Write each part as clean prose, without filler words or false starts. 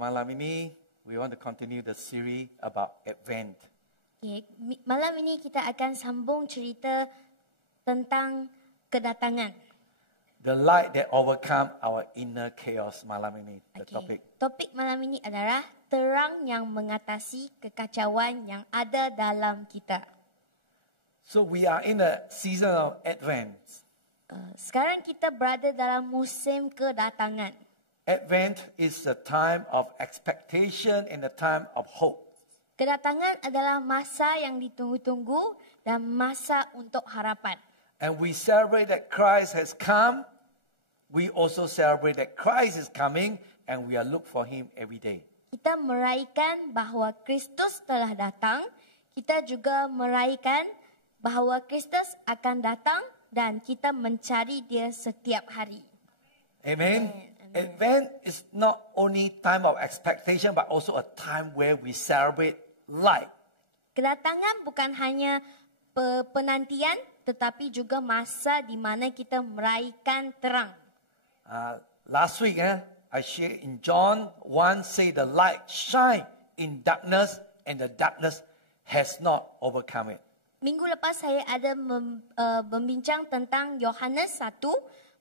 Malam ini we want to continue the series about Advent. Okay. Malam ini kita akan sambung cerita tentang kedatangan. The light that overcome our inner chaos. Malam ini the topic. Topik malam ini adalah terang yang mengatasi kekacauan yang ada dalam kita. So we are in a season of Advent. Sekarang kita berada dalam musim kedatangan. Advent is a time of expectation and a time of hope. Kedatangan adalah masa yang ditunggu-tunggu dan masa untuk harapan. And we celebrate that Christ has come. We also celebrate that Christ is coming and we are look for him every day. Kita meraihkan bahawa Kristus telah datang. Kita juga meraihkan bahawa Kristus akan datang dan kita mencari dia setiap hari. Amen. Advent is not only time of expectation but also a time where we celebrate light. Kedatangan bukan hanya penantian tetapi juga masa di mana kita meraihkan terang. Last week, I shared in John 1 say the light shine in darkness and the darkness has not overcome it. Minggu lepas saya ada membincang tentang Yohanes 1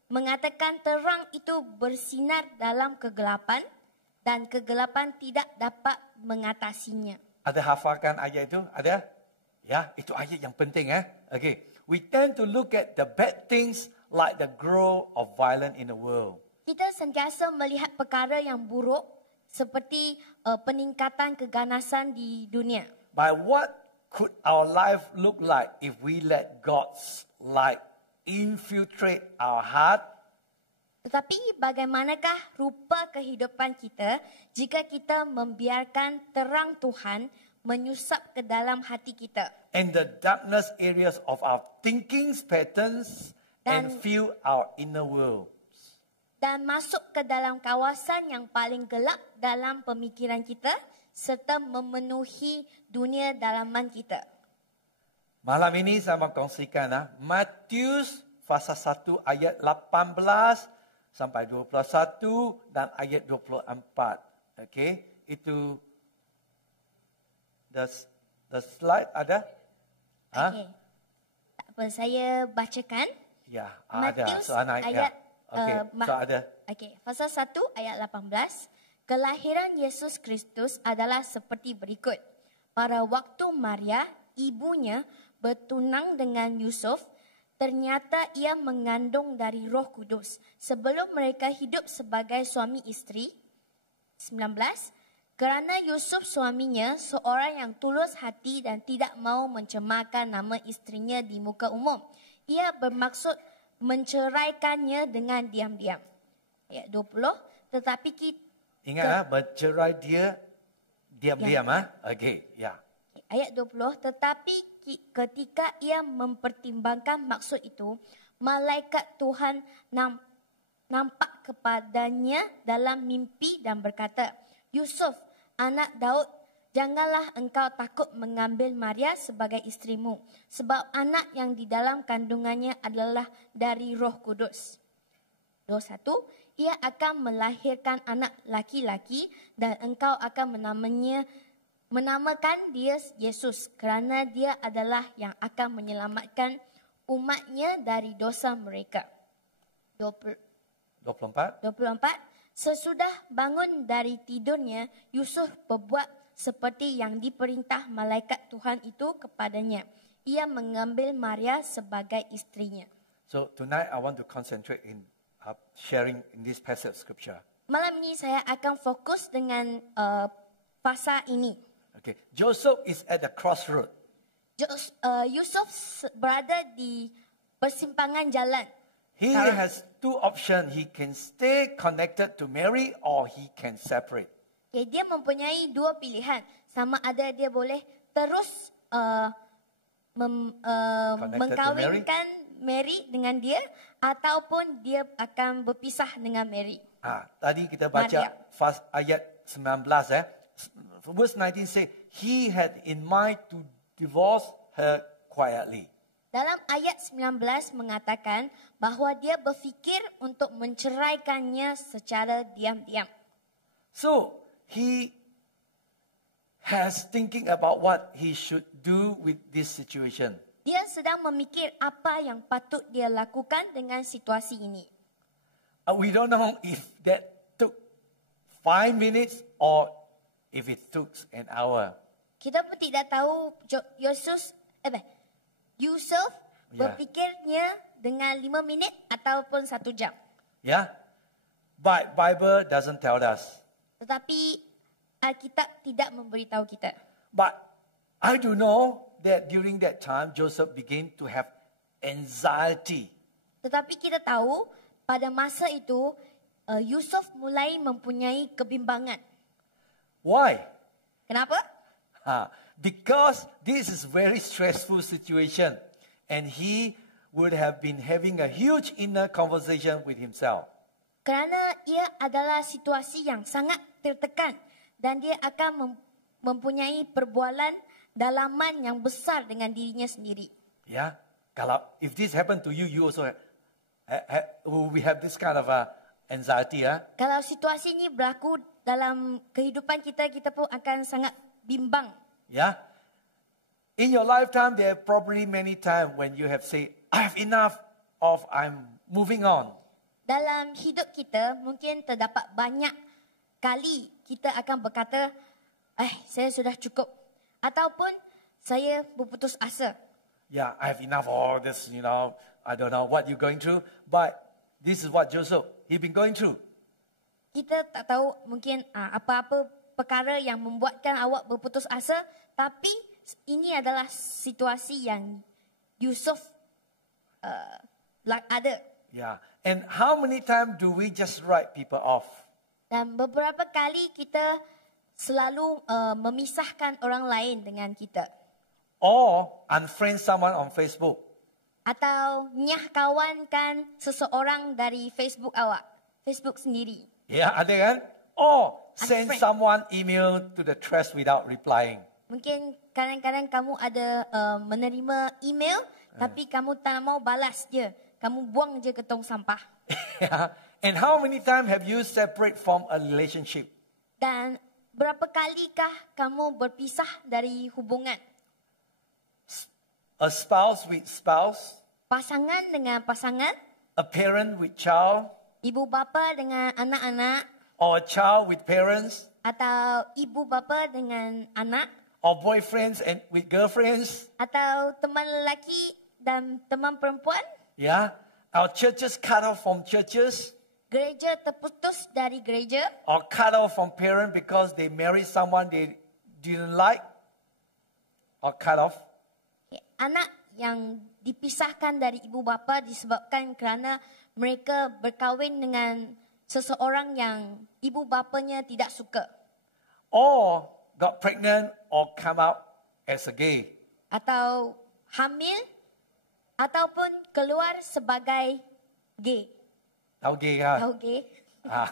mengatakan terang itu bersinar dalam kegelapan dan kegelapan tidak dapat mengatasinya. Ada hafalkan ayat itu? Ada? Ya, itu ayat yang penting. Okay. We tend to look at the bad things like the growth of violence in the world. Kita sentiasa melihat perkara yang buruk seperti peningkatan keganasan di dunia. But what could our life look like if we let God's light infiltrate our heart? Tetapi bagaimanakah rupa kehidupan kita jika kita membiarkan terang Tuhan menyusap ke dalam hati kita? And the darkness areas of our thinking patterns and fill our inner world. Dan masuk ke dalam kawasan yang paling gelap dalam pemikiran kita serta memenuhi dunia dalaman kita. Malam ini saya mau kongsikan Matius pasal 1 ayat 18 sampai 21 dan ayat 24. Okay, itu the slide ada? Okay. Tak apa, saya bacakan. Ya, ada. Matius So, anak, ayat so ada. Okay, pasal 1 ayat 18. Kelahiran Yesus Kristus adalah seperti berikut. Pada waktu Maria, ibunya, bertunang dengan Yusuf, ternyata ia mengandung dari Roh Kudus. Sebelum mereka hidup sebagai suami isteri. 19. Kerana Yusuf suaminya seorang yang tulus hati dan tidak mau mencemarkan nama isterinya di muka umum. Ia bermaksud menceraikannya dengan diam-diam. Ayat 20. Tetapi kita ingat bercerai dia diam-diam. Okey, ya. Ayat 20, tetapi ketika ia mempertimbangkan maksud itu, malaikat Tuhan nampak kepadanya dalam mimpi dan berkata, Yusuf, anak Daud, janganlah engkau takut mengambil Maria sebagai isterimu, sebab anak yang di dalam kandungannya adalah dari Roh Kudus. 21, ia akan melahirkan anak laki-laki dan engkau akan menamakan dia Yesus kerana dia adalah yang akan menyelamatkan umatnya dari dosa mereka. 24. Sesudah bangun dari tidurnya, Yusuf berbuat seperti yang diperintah malaikat Tuhan itu kepadanya. Ia mengambil Maria sebagai isterinya. So tonight I want to concentrate in sharing in this passage of scripture. Malam ini saya akan fokus dengan pasal ini. Okay, Joseph is at the crossroad. Yusuf berada di persimpangan jalan. He has two options. He can stay connected to Mary or he can separate. Okay, dia mempunyai dua pilihan. Sama ada dia boleh terus mengkawinkan Mary dengan dia ataupun dia akan berpisah dengan Mary. Tadi kita baca ayat 19 Verse 19 say he had in mind to divorce her quietly. Dalam ayat 19 mengatakan bahawa dia berfikir untuk menceraikannya secara diam-diam. So he has thinking about what he should do with this situation. Dia sedang memikir apa yang patut dia lakukan dengan situasi ini. We don't know if that took 5 minutes or if it took an hour. Kita pun tidak tahu Yusuf Ya. berfikirnya dengan 5 minit ataupun 1 jam. Yeah? But Bible doesn't tell us. Tetapi Alkitab tidak memberitahu kita. But I do know that during that time, Joseph began to have anxiety. Tetapi kita tahu pada masa itu Yusuf mulai mempunyai kebimbangan. Why? Kenapa? Because this is very stressful situation. And he would have been having a huge inner conversation with himself. Kerana ia adalah situasi yang sangat tertekan dan dia akan mempunyai perbualan dalaman yang besar dengan dirinya sendiri. Yeah? Kalau if this happened to you, you also we have this kind of anxiety. Kalau situasi ini berlaku dalam kehidupan kita, kita pun akan sangat bimbang. Yeah? In your lifetime, there are probably many times when you have said, I have enough of I'm moving on. Dalam hidup kita, mungkin terdapat banyak kali kita akan berkata, saya sudah cukup. Ataupun saya berputus asa. Yeah, I have enough of all this, I don't know what you're going through. But this is what Joseph, he's been going through. Kita tak tahu mungkin apa-apa perkara yang membuatkan awak berputus asa. Tapi ini adalah situasi yang Yusuf ada. Yeah. And how many times do we just write people off? Dan beberapa kali kita selalu memisahkan orang lain dengan kita. Or unfriend someone on Facebook. Atau nyah kawankan seseorang dari Facebook awak. Facebook sendiri. Yeah, ada kan? Or send Unfriend. someone email to the trash without replying. Mungkin kadang-kadang kamu ada menerima email, tapi kamu tak mau balas je. Kamu buang je ke tong sampah. Yeah. And how many times have you separate from a relationship? Dan berapa kalikah kamu berpisah dari hubungan? A spouse with spouse? Pasangan dengan pasangan? A parent with child? Ibu bapa dengan anak-anak? Or a child with parents? Atau ibu bapa dengan anak? Or boyfriends and with girlfriends? Atau teman lelaki dan teman perempuan? Yeah. Our churches cut off from churches? Gereja terputus dari gereja? Or cut off from parents because they married someone they didn't like? Or cut off? Anak yang dipisahkan dari ibu bapa disebabkan kerana mereka berkahwin dengan seseorang yang ibu bapanya tidak suka. Or got pregnant or come out as a gay. Atau hamil ataupun keluar sebagai gay. Tahu gay kan? Tahu gay? Ah.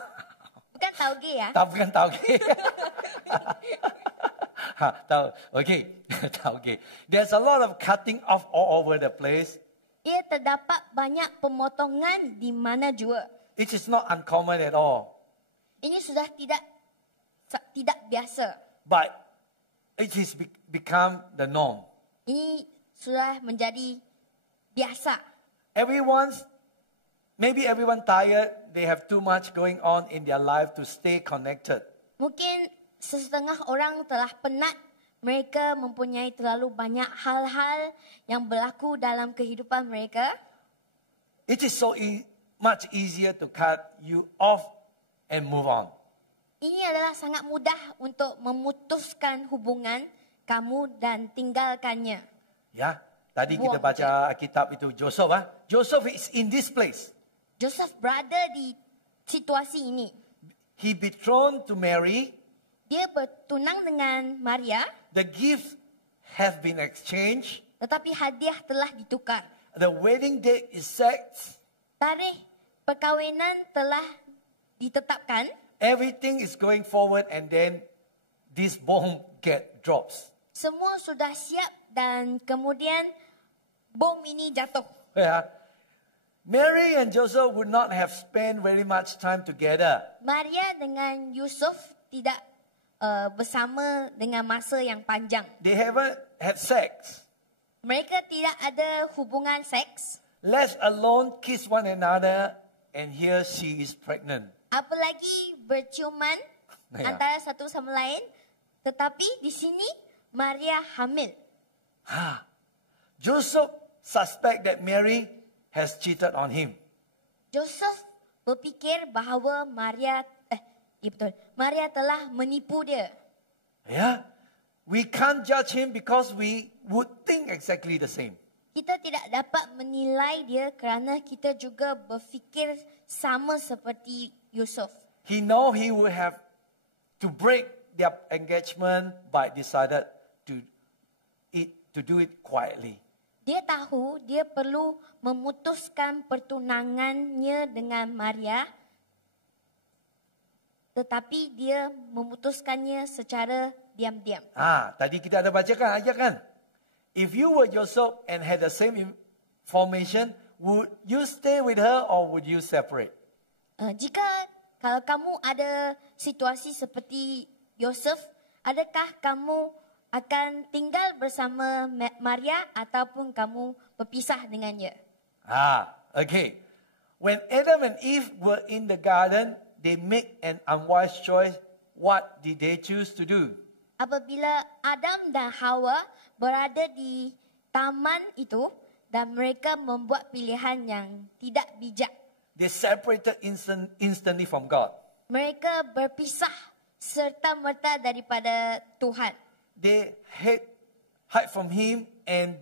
Bukan tahu gay ya. Bukan tahu gay. Tahu, okay. Tahu gay. There's a lot of cutting off all over the place. Ia terdapat banyak pemotongan di mana jua. It is not uncommon at all. Ini sudah tidak biasa. But it has become the norm. Ini sudah menjadi biasa. Maybe everyone tired. They have too much going on in their life to stay connected. Mungkin setengah orang telah penat. Mereka mempunyai terlalu banyak hal-hal yang berlaku dalam kehidupan mereka. It is so much easier to cut you off and move on. Ini adalah sangat mudah untuk memutuskan hubungan kamu dan tinggalkannya. Ya, tadi kita Buang baca Alkitab itu Joseph. Joseph is in this place. Joseph berada di situasi ini. He betrothed to Mary. Dia bertunang dengan Maria, The gift has been exchanged. tetapi hadiah telah ditukar. The wedding date is set. Tarikh perkahwinan telah ditetapkan. Everything is going forward and then this bomb drops. Semua sudah siap dan kemudian bom ini jatuh. Yeah. Mary and Joseph would not have spent very much time together. Maria dengan Yusuf tidak bersama dengan masa yang panjang. They haven't had sex, Mereka tidak ada hubungan seks, let alone kiss one another, and here she is pregnant. apalagi berciuman Ya. antara satu sama lain. Tetapi di sini Maria hamil. Joseph suspect that Mary has cheated on him. Joseph berfikir bahawa Maria telah menipu dia. Yeah. We can't judge him because we would think exactly the same. Kita tidak dapat menilai dia kerana kita juga berfikir sama seperti Yusuf. He know he would have to break their engagement, but decided to do it quietly. Dia tahu dia perlu memutuskan pertunangannya dengan Maria, tetapi dia memutuskannya secara diam-diam. Tadi kita ada bacakan ayat kan? If you were Joseph and had the same information, would you stay with her or would you separate? Kalau kamu ada situasi seperti Yosef, adakah kamu akan tinggal bersama Maria ataupun kamu berpisah dengannya? Okay. When Adam and Eve were in the garden, they make an unwise choice. What did they choose to do? Apabila Adam dan Hawa berada di taman itu dan mereka membuat pilihan yang tidak bijak. They separated instantly from God. Mereka berpisah serta-merta daripada Tuhan. They hide from Him, and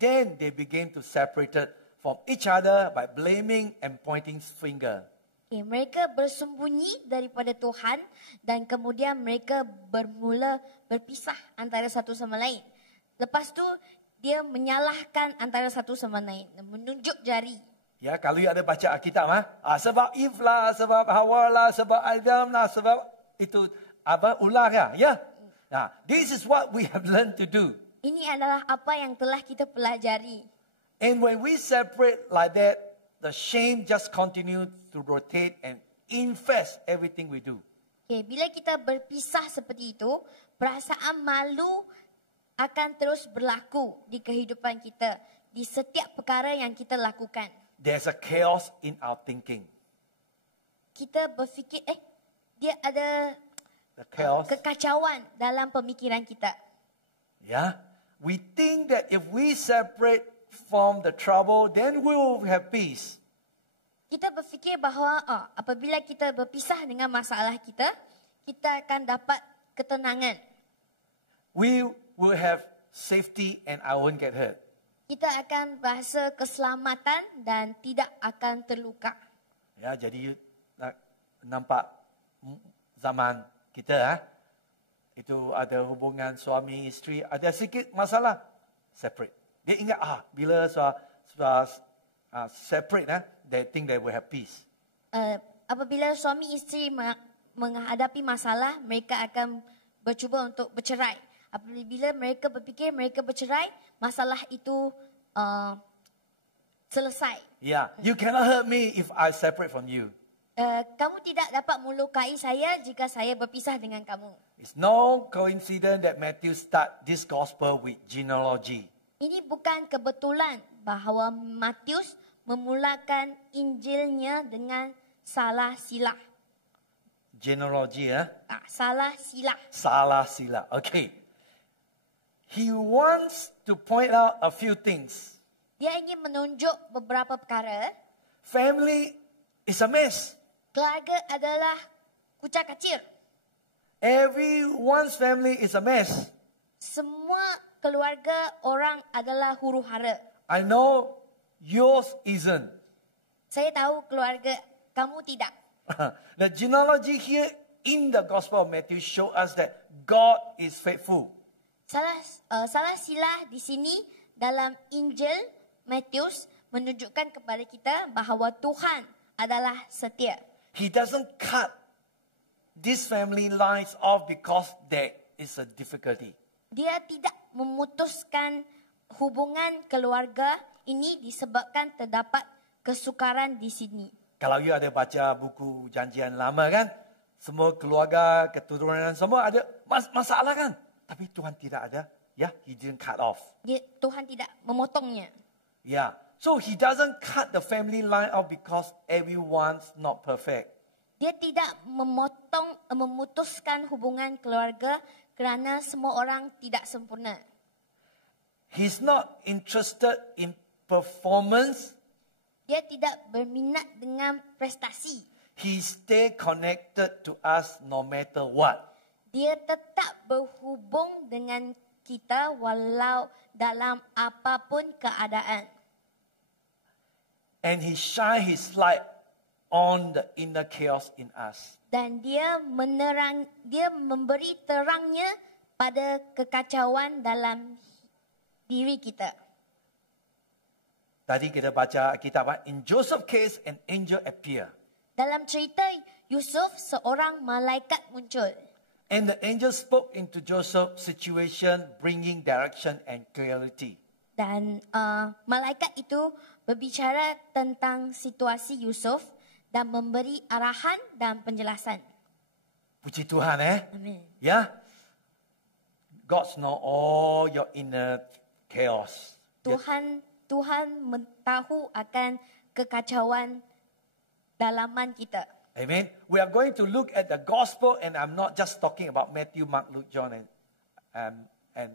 then they began to separate from each other by blaming and pointing finger. Mereka bersembunyi daripada Tuhan dan kemudian mereka bermula berpisah antara satu sama lain. Lepas tu dia menyalahkan antara satu sama lain, menunjuk jari. Ya, kalau you ada baca Alkitab, sebab Eve lah, sebab Hawa lah, sebab Adam lah, sebab itu ular lah, ya. Nah, this is what we have learned to do. Ini adalah apa yang telah kita pelajari. And when we separate like that, the shame just continue to rotate and infest everything we do. Bila kita berpisah seperti itu, perasaan malu akan terus berlaku di kehidupan kita, di setiap perkara yang kita lakukan. There's a chaos in our thinking. Kita berfikir, dia ada The chaos. kekacauan dalam pemikiran kita. Yeah. We think that if we separate from the trouble, then we will have peace. Kita berfikir bahawa apabila kita berpisah dengan masalah kita, kita akan dapat ketenangan. We will have safety and I won't get hurt. Kita akan rasa keselamatan dan tidak akan terluka. Ya, jadi nampak zaman kita itu ada hubungan suami isteri, ada sedikit masalah, separate. Dia ingat bila separate, they think they will have peace. Apabila suami isteri menghadapi masalah, mereka akan bercuba untuk bercerai. Apabila mereka berfikir mereka bercerai, masalah itu selesai. Yeah, you cannot hurt me if I separate from you. Kamu tidak dapat melukai saya jika saya berpisah dengan kamu. It's no coincidence that Matthew start this gospel with genealogy. Ini bukan kebetulan bahawa Matius memulakan Injilnya dengan salah silah. Genealogy, Salah silah. Salah sila. Okay. He wants to point out a few things. Dia ingin menunjuk beberapa perkara. Family is a mess. Keluarga adalah kucak-kacir. Everyone's family is a mess. Semua keluarga orang adalah huru-hara. I know yours isn't. Saya tahu keluarga kamu tidak. The genealogy here in the Gospel of Matthew show us that God is faithful. Salah silah di sini dalam Injil Matius menunjukkan kepada kita bahawa Tuhan adalah setia. He doesn't cut this family lines off because there is a difficulty. Dia tidak memutuskan hubungan keluarga ini disebabkan terdapat kesukaran di sini. Kalau you ada baca buku Janjian Lama kan, semua keluarga, keturunan semua ada masalah kan? Tapi Tuhan tidak ada. Ya, He didn't cut off. Tuhan tidak memotongnya. Yeah. So He doesn't cut the family line off because everyone's not perfect. Dia tidak memutuskan hubungan keluarga kerana semua orang tidak sempurna. He's not interested in performance. Dia tidak berminat dengan prestasi. He stay connected to us no matter what. Dia tetap berhubung dengan kita walau dalam apapun keadaan. And He shine His light on the inner chaos in us. Dan dia memberi terangnya pada kekacauan dalam diri kita. Tadi kita baca kitab, in Joseph's case an angel appear. Dalam cerita Yusuf, seorang malaikat muncul. And the angel spoke into Joseph's situation, bringing direction and clarity. Dan malaikat itu berbicara tentang situasi Yusuf dan memberi arahan dan penjelasan. Puji Tuhan Amin. Ya. God know all your inner chaos. Tuhan mentahu akan kekacauan dalaman kita. Amen. We are going to look at the gospel, and I'm not just talking about Matthew, Mark, Luke, John, and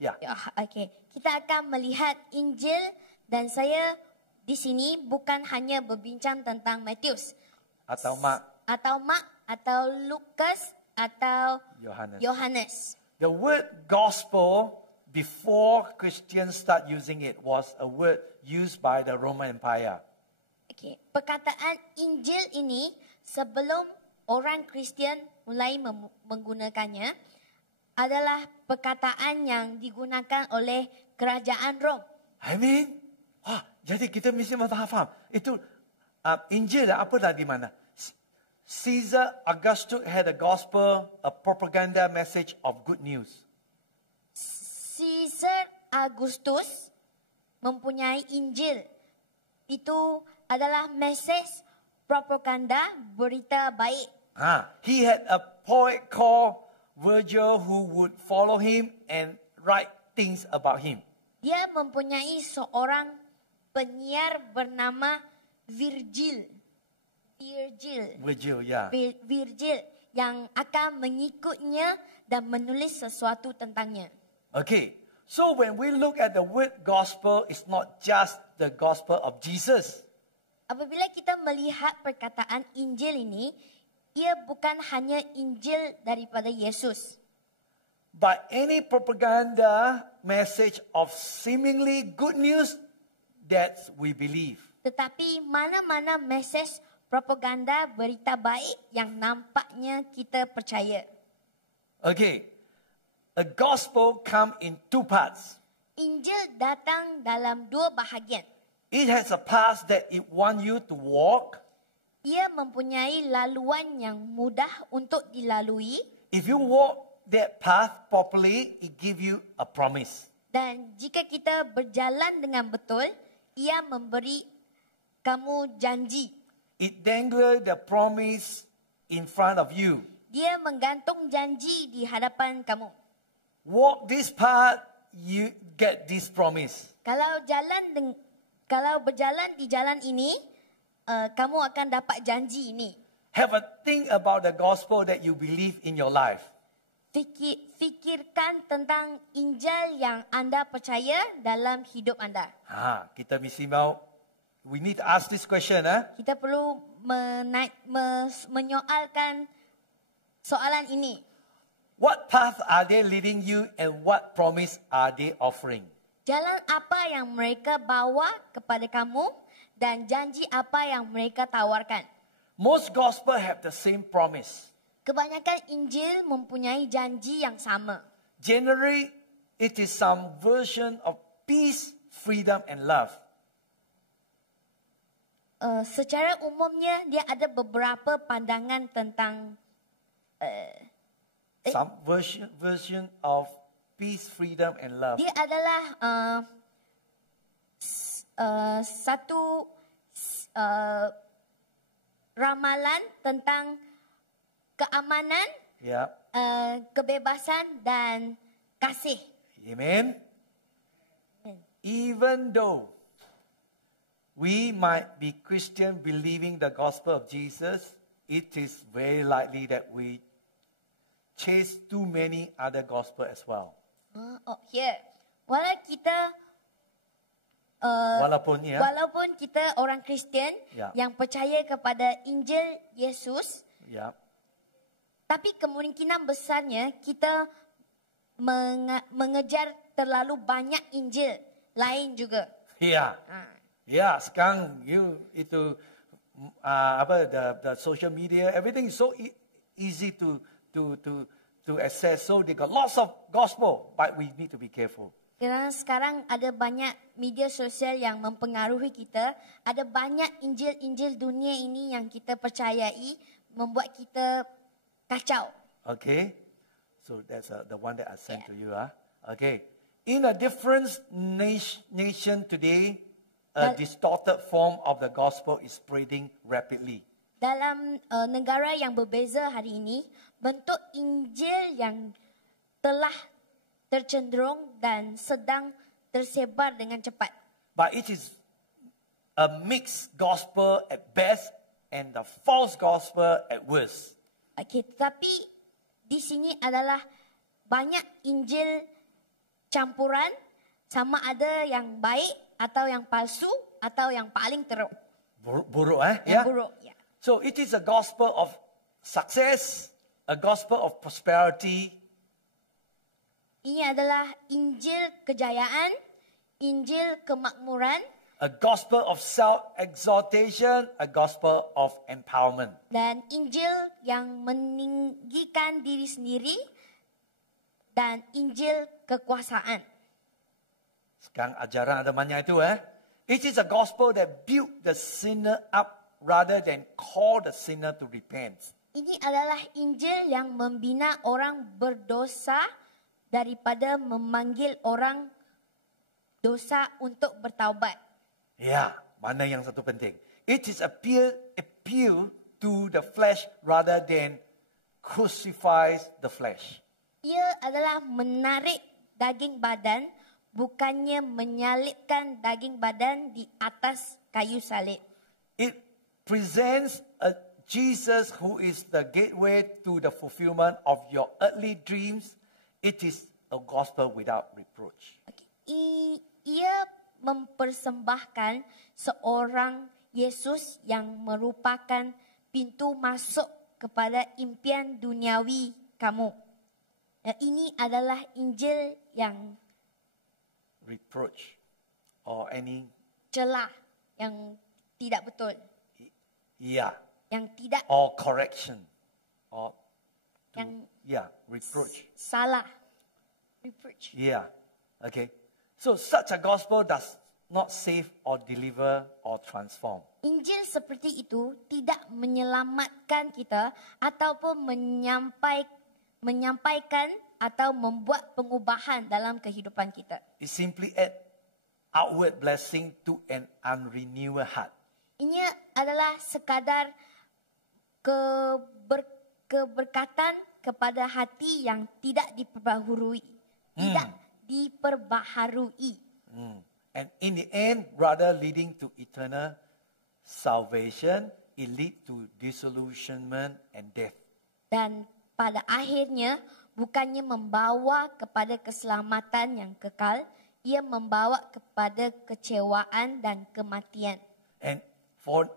yeah. Okay. Kita akan melihat Injil dan saya di sini bukan hanya berbincang tentang Matius Atau Mark, atau Lukas atau Yohanes. The word gospel, before Christians start using it, was a word used by the Roman Empire. Okay. Perkataan Injil ini sebelum orang Kristian mulai menggunakannya adalah perkataan yang digunakan oleh kerajaan Rom. Amin. Jadi kita mesti faham. Itu Injil apa dari mana? Caesar Augustus had a gospel, a propaganda message of good news. Caesar Augustus mempunyai Injil. Itu adalah mesej propaganda berita baik. He had a poet called Virgil who would follow him and write things about him. Dia mempunyai seorang penyiar bernama Virgil. Virgil yang akan mengikutnya dan menulis sesuatu tentangnya. Okay, so when we look at the word gospel, it's not just the gospel of Jesus. Apabila kita melihat perkataan Injil ini, ia bukan hanya Injil daripada Yesus. But any propaganda message of seemingly good news that we believe. Tetapi mana-mana mesej propaganda berita baik yang nampaknya kita percaya. Okay, a gospel come in two parts. Injil datang dalam dua bahagian. It has a path that it want you to walk. Ia mempunyai laluan yang mudah untuk dilalui. If you walk that path properly, it give you a promise. Dan jika kita berjalan dengan betul, ia memberi kamu janji. It dangle the promise in front of you. Dia menggantung janji di hadapan kamu. Walk this path, you get this promise. Kalau berjalan di jalan ini, kamu akan dapat janji ini. Have a think about the gospel that you believe in your life. Fikirkan tentang Injil yang anda percaya dalam hidup anda. Kita mesti mau. We need to ask this question. Kita perlu menyoalkan soalan ini. What path are they leading you and what promise are they offering? Jalan apa yang mereka bawa kepada kamu dan janji apa yang mereka tawarkan? Most gospel have the same promise. Kebanyakan Injil mempunyai janji yang sama. Generally, it is some version of peace, freedom and love. Secara umumnya dia ada beberapa pandangan tentang some version of peace, freedom and love. Dia adalah satu ramalan tentang keamanan, Yeah. kebebasan dan kasih. Amen. Even though we might be Christian believing the gospel of Jesus, it is very likely that we chase too many other gospel as well. Here. Walau kita Walaupun ya, walaupun kita orang Kristian Ya. yang percaya kepada Injil Yesus, yeah, tapi kemungkinan besarnya kita mengejar terlalu banyak Injil lain juga. yeah, yeah. Sekarang itu the social media, everything is so easy to access. So they got lots of gospel, but we need to be careful. Kerana sekarang ada banyak media sosial yang mempengaruhi kita, ada banyak Injil-Injil dunia ini yang kita percayai membuat kita kacau. Okay, so that's the one that I sent to you. Okay, in a different nation today, a distorted form of the gospel is spreading rapidly. Dalam negara yang berbeza hari ini, bentuk Injil yang telah tercenderung dan sedang tersebar dengan cepat. But it is a mixed gospel at best and the false gospel at worst. Okey, tetapi di sini adalah banyak Injil campuran, sama ada yang baik atau yang palsu atau yang paling teruk. Buruk, Yang yeah? buruk, ya. So it is a gospel of success, a gospel of prosperity, Ini adalah Injil kejayaan, Injil kemakmuran, a gospel of self-exaltation, a gospel of empowerment. dan Injil yang meninggikan diri sendiri, dan Injil kekuasaan. Sekarang ajaran ada banyak itu. It is a gospel that build the sinner up rather than call the sinner to repent. Ini adalah Injil yang membina orang berdosa daripada memanggil orang dosa untuk bertaubat. Ya, mana yang satu penting? It is appeal to the flesh rather than crucifies the flesh. Ia adalah menarik daging badan, bukannya menyalibkan daging badan di atas kayu salib. It presents a Jesus who is the gateway to the fulfillment of your earthly dreams. It is a gospel without reproach. Ia mempersembahkan seorang Yesus yang merupakan pintu masuk kepada impian duniawi kamu. Dan ini adalah Injil yang Reproach or any, celah, yang tidak betul, yeah, yang tidak, or correction, or yang reproach. salah. Reproach. Yeah, okay. So such a gospel does not save or deliver or transform. Injil seperti itu tidak menyelamatkan kita ataupun menyampaikan atau membuat pengubahan dalam kehidupan kita. It simply add outward blessing to an unrenewed heart. Ini adalah sekadar keberkatan kepada hati yang tidak diperbaharui. Tidak diperbaharui. And in the end, rather leading to eternal salvation, it lead to disillusionment and death. Dan pada akhirnya bukannya membawa kepada keselamatan yang kekal, ia membawa kepada kecewaan dan kematian. And for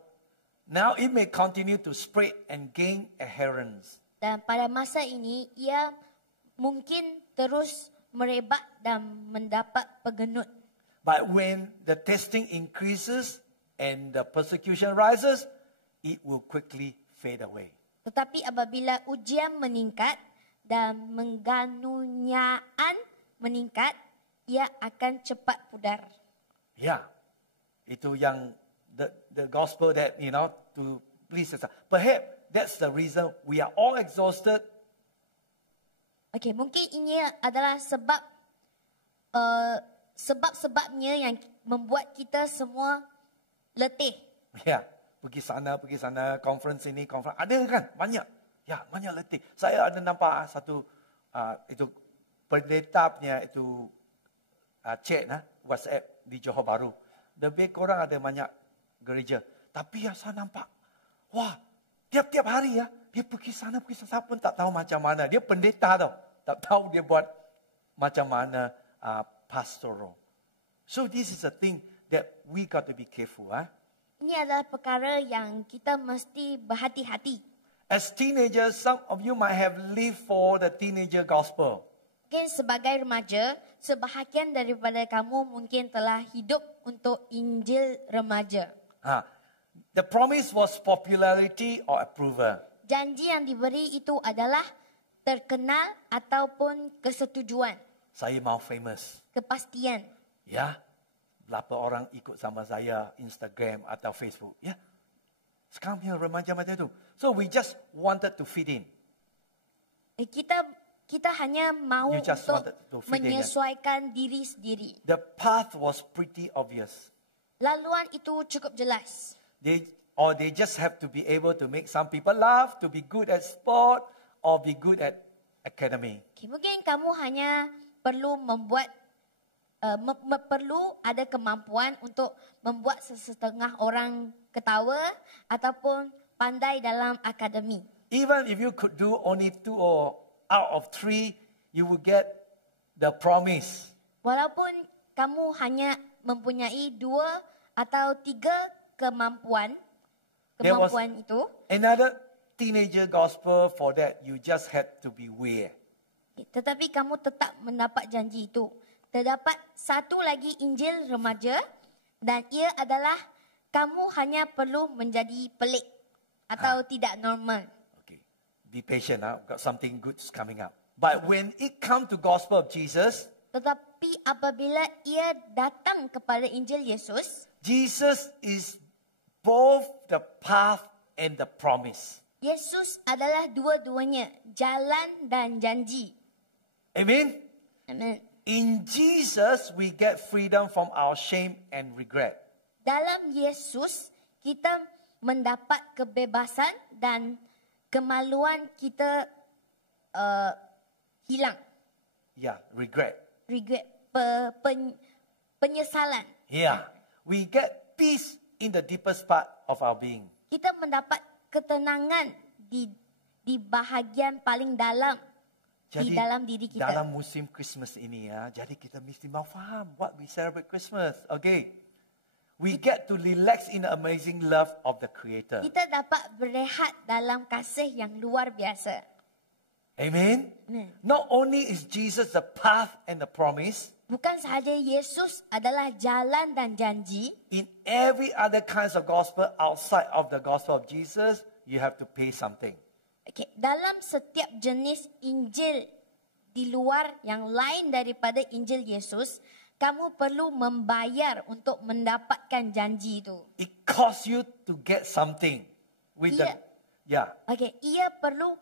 now, it may continue to spread and gain adherents. Dan pada masa ini, ia mungkin terus merebak dan mendapat pegenut. But when the testing increases and the persecution rises, it will quickly fade away. Tetapi apabila ujian meningkat dan menganunyaan meningkat, ia akan cepat pudar. Yeah, itu yang the gospel that to please us. Perhaps that's the reason we are all exhausted. Okey, mungkin ini adalah sebab-sebabnya yang membuat kita semua letih. Ya, pergi sana, conference ini, conference ada kan banyak. Ya, banyak letih. Saya ada nampak satu itu pendeta punya itu chat WhatsApp di Johor Bahru. Lebih kurang ada banyak gereja. Tapi ya saya nampak, wah, tiap-tiap hari ya, dia pergi sana pun tak tahu macam mana. Dia pendeta tau, tak tahu dia buat macam mana pastoral. So this is a thing that we got to be careful. Ini adalah perkara yang kita mesti berhati-hati. As teenagers, some of you might have lived for the teenager gospel. Mungkin sebagai remaja, sebahagian daripada kamu mungkin telah hidup untuk Injil remaja. The promise was popularity or approval. Janji yang diberi itu adalah terkenal ataupun kesetujuan, Saya mau famous. kepastian. Ya, berapa orang ikut sama saya Instagram atau Facebook. Ya, sekarang punya remaja macam itu. So we just wanted to fit in. Kita hanya mahu You just wanted to untuk fit in, menyesuaikan diri sendiri. The path was pretty obvious. Laluan itu cukup jelas. They just have to be able to make some people laugh, to be good at sport, or be good at academy. Okay, mungkin kamu hanya perlu perlu ada kemampuan untuk membuat sesetengah orang ketawa ataupun pandai dalam akademi. Even if you could do only 2 or out of 3, you will get the promise. Walaupun kamu hanya mempunyai 2 atau 3 kemampuan itu, Another teenager gospel for that, you just had to beware. tetapi kamu tetap mendapat janji itu. Terdapat satu lagi Injil remaja dan ia adalah kamu hanya perlu menjadi pelik atau tidak normal. Okay, be patient. Got something good coming up. But when it comes to gospel of Jesus, Tetapi apabila ia datang kepada Injil Yesus, Jesus is both the path and the promise. Yesus adalah dua-duanya, jalan dan janji. Amen? Amen. In Jesus, we get freedom from our shame and regret. Dalam Yesus, kita mendapat kebebasan dan kemaluan kita hilang. Yeah, regret. Regret, penyesalan. Yeah, we get peace in the deepest part of our being. Kita mendapat ketenangan di bahagian paling dalam di dalam diri kita. Dalam musim Christmas ini ya, jadi kita mesti mau faham what we celebrate Christmas. Okay. We get to relax in the amazing love of the Creator. Kita dapat berehat dalam kasih yang luar biasa. Amen? Amen. Not only is Jesus the path and the promise, Bukan sahaja Yesus adalah jalan dan janji. in every other kinds of gospel outside of the gospel of Jesus, you have to pay something. Okay, dalam setiap jenis Injil di luar yang lain daripada Injil Yesus, kamu perlu membayar untuk mendapatkan janji itu. It costs you to get something. With Yeah. Okay, ia perlu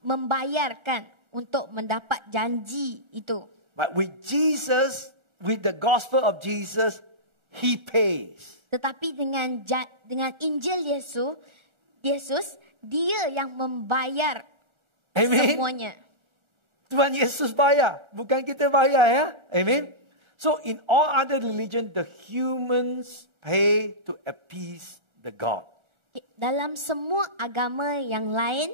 membayarkan untuk mendapat janji itu. But with Jesus, with the gospel of Jesus, He pays. Tetapi dengan Injil Yesus, dia yang membayar Amen. semuanya. Tuhan Yesus bayar, bukan kita bayar ya. Amen. So in all other religion, the humans pay to appease the God. Dalam semua agama yang lain,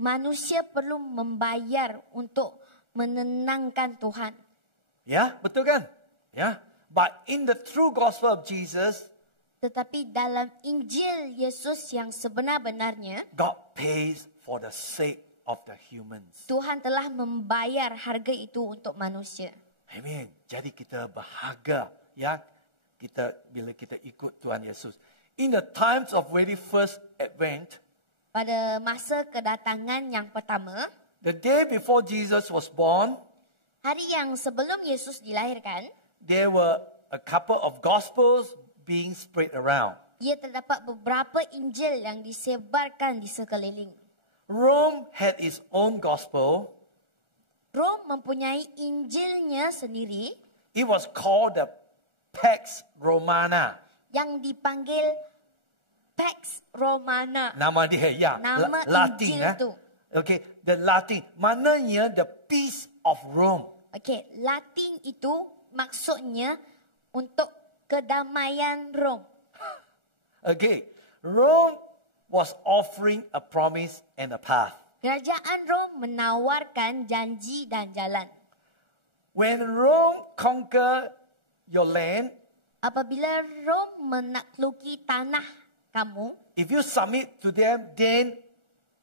manusia perlu membayar untuk menenangkan Tuhan. Ya, betul kan? Ya. But in the true gospel of Jesus, Tetapi dalam Injil Yesus yang sebenar-benarnya, God pays for the sake of the humans. Tuhan telah membayar harga itu untuk manusia. Amen. Jadi kita bahagia ya bila kita ikut Tuhan Yesus. In the times of very first advent, Pada masa kedatangan yang pertama, the day before Jesus was born, hari yang sebelum Yesus dilahirkan, there were a couple of gospels being spread around. ia terdapat beberapa Injil yang disebarkan di sekeliling. Rome had its own gospel. Rom mempunyai Injilnya sendiri It was called the Pax Romana. yang dipanggil Pax Romana. Nama dia, ya. Nama Latin. Injil tu. Okay, the Latin. Maknanya the peace of Rome. Okey, Latin itu maksudnya untuk kedamaian Rom. Okay, Rome was offering a promise and a path. Kerajaan Rom menawarkan janji dan jalan. When Rome conquer your land, Apabila Rom menakluki tanah kamu, if you submit to them, then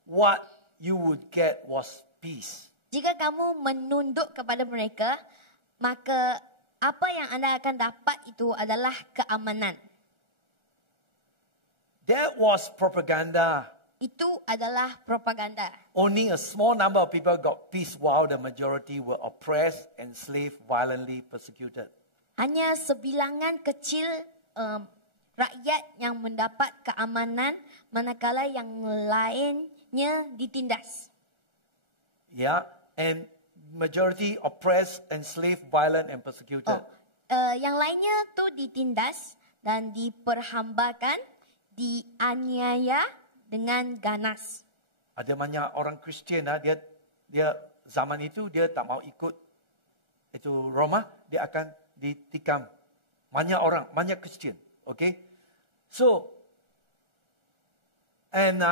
what you would get was peace. jika kamu menunduk kepada mereka, maka apa yang anda akan dapat itu adalah keamanan. That was propaganda. Itu adalah propaganda. Only a small number of people got peace while the majority were oppressed, enslaved, violently persecuted. Hanya sebilangan kecil rakyat yang mendapat keamanan, manakala yang lainnya ditindas. Yeah, and majority oppressed, enslaved, violent, and persecuted. Yang lainnya tu ditindas dan diperhambakan, dianiaya dengan ganas. Ada banyak orang Kristian dia zaman itu dia tak mau ikut itu Roma, dia akan ditikam. Banyak orang, banyak Kristian, okay? So, and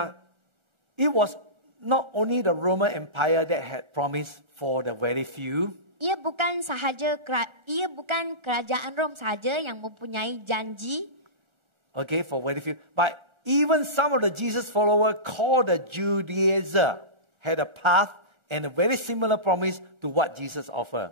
it was not only the Roman Empire that had promised for the very few. Ia bukan kerajaan Rom sahaja yang mempunyai janji, Okay, for very few. But even some of the Jesus followers called the Judaizer had a path and a very similar promise to what Jesus offered.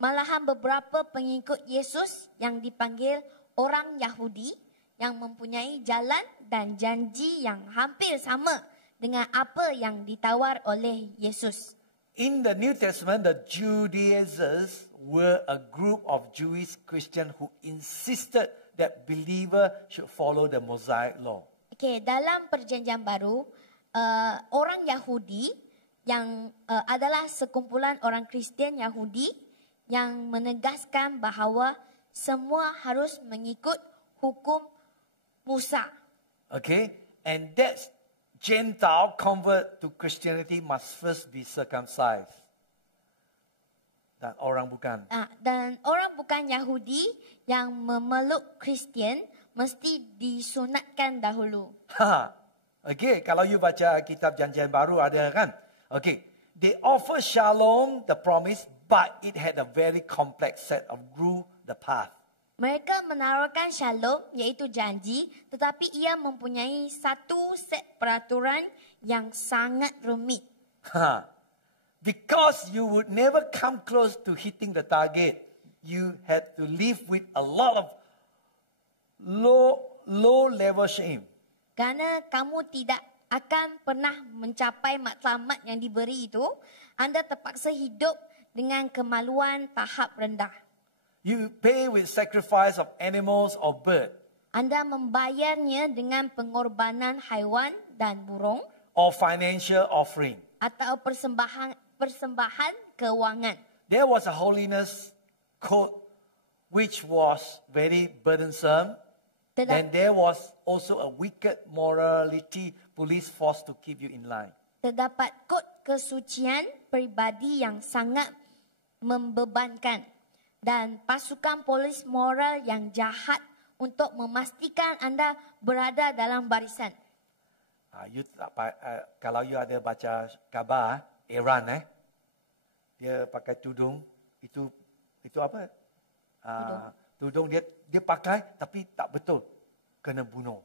Malahan beberapa pengikut Yesus yang dipanggil orang Yahudi yang mempunyai jalan dan janji yang hampir sama dengan apa yang ditawar oleh Yesus. In the New Testament, the Judaizers were a group of Jewish Christians who insisted that believers should follow the Mosaic law. Okey, dalam Perjanjian Baru, orang Yahudi yang adalah sekumpulan orang Kristian Yahudi yang menegaskan bahawa semua harus mengikut hukum Musa. Okay, and that Gentile convert to Christianity must first be circumcised. Dan orang bukan. Dan orang bukan Yahudi yang memeluk Kristian mesti disunatkan dahulu. Okay, kalau you baca kitab Janjian Baru ada kan? Okay, they offer shalom, the promise, but it had a very complex set of rule, the path. Mereka menawarkan shalom, iaitu janji, tetapi ia mempunyai satu set peraturan yang sangat rumit. Because you would never come close to hitting the target, you had to live with a lot of low level shame. Kerana kamu tidak akan pernah mencapai matlamat yang diberi itu, anda terpaksa hidup dengan kemaluan tahap rendah. You pay with sacrifice of animals or bird. Anda membayarnya dengan pengorbanan haiwan dan burung Or financial offering. atau persembahan keuangan. There was a holiness code which was very burdensome. Then there was also a wicked morality police force to keep you in line. Terdapat kod kesucian peribadi yang sangat membebankan dan pasukan polis moral yang jahat untuk memastikan anda berada dalam barisan. Kalau you ada baca khabar Iran, dia pakai tudung, itu apa? Tudung dia pakai tapi tak betul, kena bunuh.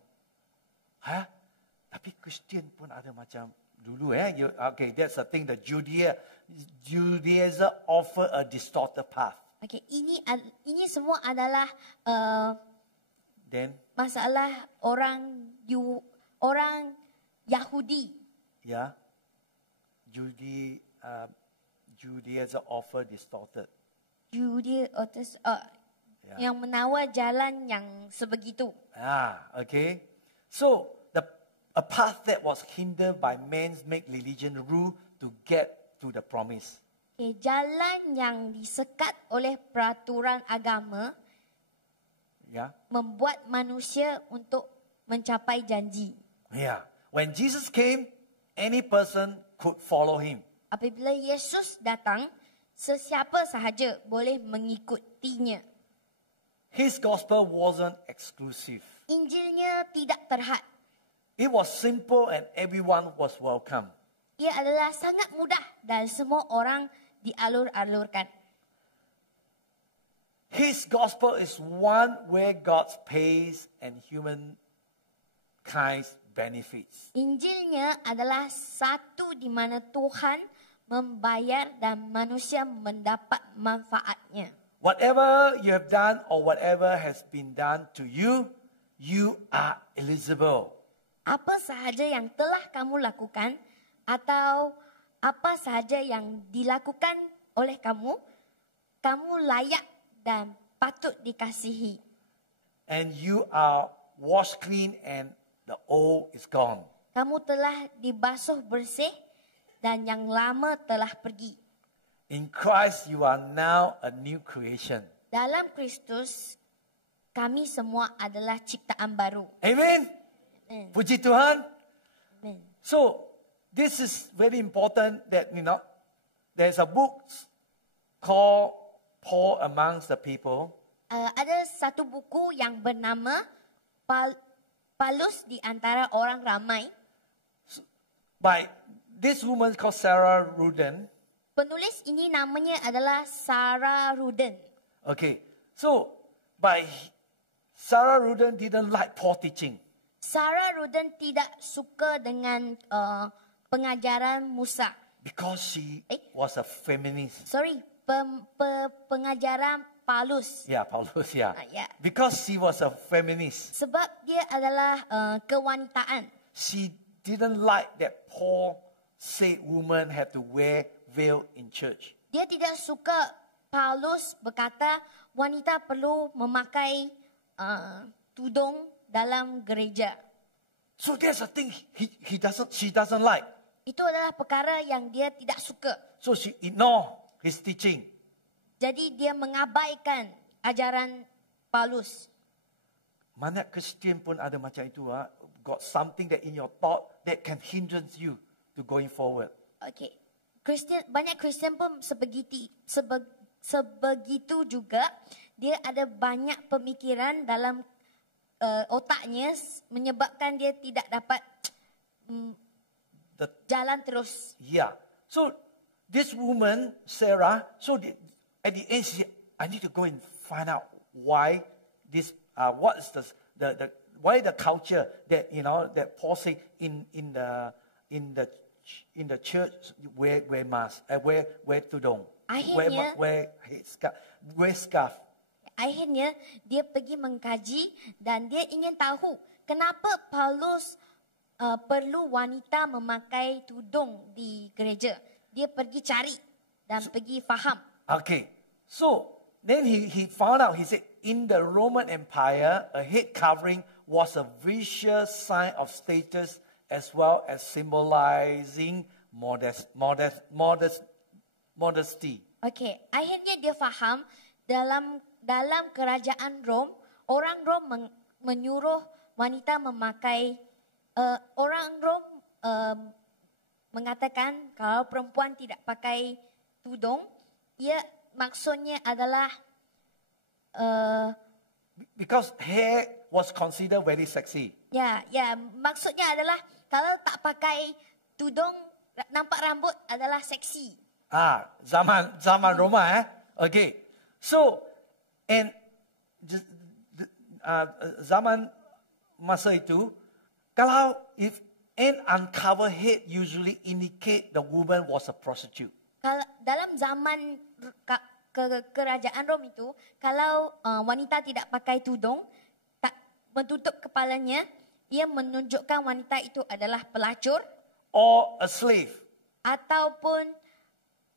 Tapi Kristian pun ada macam dulu okay, that's the thing. The Judaism offer a distorted path. Okay, ini semua adalah Then masalah orang Yahudi. Yeah, Judaism offer distorted. Yang menawar jalan yang sebegitu. Okay. So a path that was hindered by man's make religion rule to get to the promise. Jalan yang disekat oleh peraturan agama Yeah. membuat manusia untuk mencapai janji. Yeah. When Jesus came, any person could follow him. Apabila Yesus datang, sesiapa sahaja boleh mengikutinya. His gospel wasn't exclusive. Injilnya tidak terhad. It was simple and everyone was welcome. Ia adalah sangat mudah dan semua orang dialur-alurkan. His gospel is one where God's pays and humankind's benefits. Injilnya adalah satu di mana Tuhan membayar dan manusia mendapat manfaatnya. Whatever you have done or whatever has been done to you, you are eligible. Apa sahaja yang telah kamu lakukan atau apa sahaja yang dilakukan oleh kamu, kamu layak dan patut dikasihi. And you are washed clean and the old is gone. Kamu telah dibasuh bersih dan yang lama telah pergi. In Christ, you are now a new creation. Dalam Kristus, kami semua adalah ciptaan baru. Amen. Amen. Puji Tuhan. Amen. So, this is very important that, there's a book called Paul Amongst the People. Ada satu buku yang bernama Paulus di antara orang ramai. By this woman called Sarah Ruden. Penulis ini namanya adalah Sarah Ruden. Okay, so Sarah Ruden didn't like Paul teaching. Sarah Ruden tidak suka dengan pengajaran Musa. Because she was a feminist. Pengajaran Paulus. Yeah, Paulus, yeah. Yeah. Because she was a feminist. Sebab dia adalah kewanitaan. She didn't like that Paul said women had to wear veil in church. Dia tidak suka Paulus berkata wanita perlu memakai tudung dalam gereja. So that's the thing she doesn't like. Itu adalah perkara yang dia tidak suka. So she ignored his teaching. Jadi dia mengabaikan ajaran Paulus. Mana Kristian pun ada macam itu. Got something that in your thought that can hinder you to going forward. Okay. Banyak Kristian pun sebegitu juga. Dia ada banyak pemikiran dalam otaknya menyebabkan dia tidak dapat jalan terus. Yeah. So this woman, Sarah, at the end, I need to go and find out why this, what is why the culture that that Paul say in the church wear mask, wear tudung, wear scarf. Akhirnya dia pergi mengkaji dan dia ingin tahu kenapa Paulus perlu wanita memakai tudung di gereja. Dia pergi cari dan pergi faham. Okay, so then he found out. He said in the Roman Empire, a head covering was a visual sign of status as well as symbolizing modesty. Okay, akhirnya dia faham dalam kerajaan Rom, orang Rom menyuruh wanita memakai, orang Rom mengatakan kalau perempuan tidak pakai tudung, maksudnya adalah because hair was considered very sexy. Ya, maksudnya adalah kalau tak pakai tudung, nampak rambut adalah seksi. Zaman Roma, Okay, so and zaman masa itu, kalau if an uncovered head usually indicate the woman was a prostitute. Kalau dalam zaman kerajaan Rom itu, kalau wanita tidak pakai tudung, tak menutup kepalanya, ia menunjukkan wanita itu adalah pelacur or a slave. Ataupun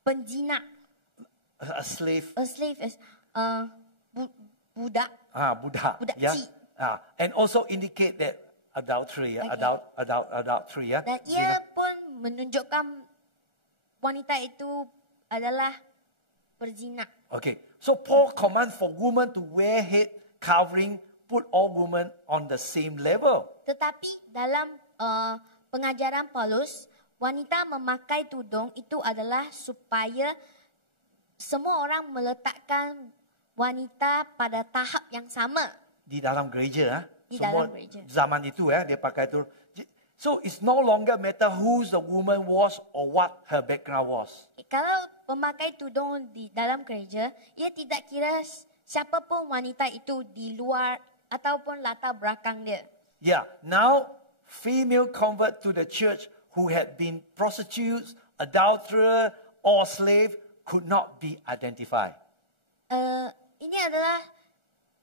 penjinak. A slave. A slave is budak. Budak. Budak Yeah. kecil. And also indicate that adultery. Okay. Adultery. Yeah. Dan ia pun menunjukkan wanita itu adalah berzina. Okay. So Paul command for women to wear head covering put all women on the same level. Tetapi dalam pengajaran Paulus, wanita memakai tudung itu adalah supaya semua orang meletakkan wanita pada tahap yang sama. Di dalam gereja, Di semua dalam gereja. zaman itu dia pakai itu. So it's no longer matter who the woman was or what her background was. Kalau memakai tudung di dalam gereja, ia tidak kira siapa pun wanita itu di luar ataupun latar belakang dia. Yeah, now female convert to the church who had been prostitutes, adulterer, or slave could not be identified. Ini adalah